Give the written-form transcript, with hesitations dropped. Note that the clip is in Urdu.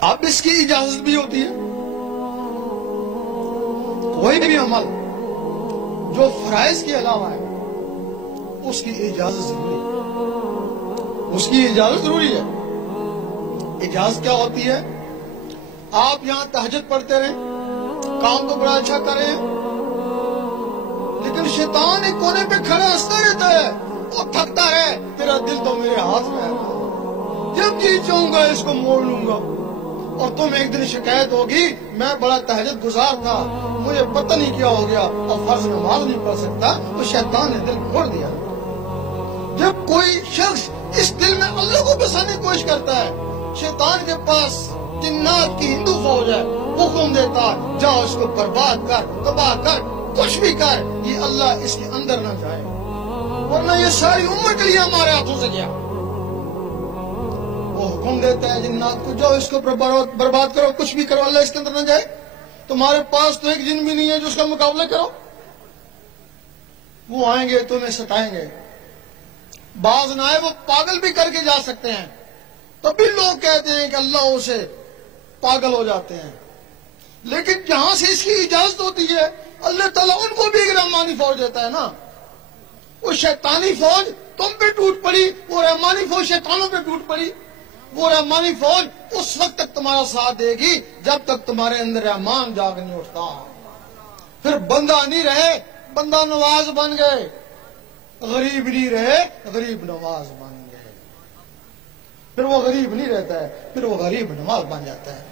اب اس کی اجازت بھی ہوتی ہے. کوئی بھی عمل جو فرائض کے علاوہ ہے اس کی اجازت ضروری ہے. اس کی اجازت ضروری ہے. اجازت کیا ہوتی ہے؟ آپ یہاں تہجد پڑھتے رہیں، کام تو بڑا اچھا کر رہے ہیں، لیکن شیطان ایک کونے پہ کھڑا ہنستا رہتا ہے، وہ تھکتا ہے، تیرا دل تو میرے ہاتھ میں ہے، جب جی چاہوں گا اس کو موڑ لوں گا. اور تم ایک دن شکایت ہوگی میں بڑا تہجد گزار تھا، مجھے پتہ نہیں کیا ہو گیا اور فرض نماز نہیں پڑھ سکتا، تو شیطان نے دل موڑ دیا. جب کوئی شخص اس دل میں اللہ کو بسانے کی کوشش کرتا ہے، شیطان کے پاس جنات کی ہندو فوج ہے، حکم دیتا جا اس کو برباد کر، تباہ کر، کچھ بھی کر، یہ اللہ اس کے اندر نہ جائے، ورنہ یہ ساری عمر کے لیے ہمارے ہاتھوں سے گیا. وہ حکم دیتا ہے جنات کو جاؤ اس کو برباد کرو، کچھ بھی کرو، اللہ اس کے اندر نہ جائے. تمہارے پاس تو ایک جن بھی نہیں ہے جو اس کا مقابلہ کرو. وہ آئیں گے تمہیں ستائیں گے. بعض نہ ہے وہ پاگل بھی کر کے جا سکتے ہیں، تب بھی لوگ کہتے ہیں کہ اللہ اسے پاگل ہو جاتے ہیں. لیکن جہاں سے اس کی اجازت ہوتی ہے اللہ تعالیٰ ان کو بھی ایک رحمانی فوج دیتا ہے نا. وہ شیطانی فوج تم پہ ٹوٹ پڑی، وہ رحمانی فوج شیطانوں پہ ٹوٹ پڑی. وہ رحمانی فوج اس وقت تک تمہارا ساتھ دے گی جب تک تمہارے اندر رحمان جاگ نہیں اٹھتا. پھر بندہ نہیں رہے، بندہ نواز بن گئے. غریب نہیں رہے، غریب نواز بن گئے. پھر وہ غریب نہیں رہتا ہے، پھر وہ غریب نواز بن جاتا ہے.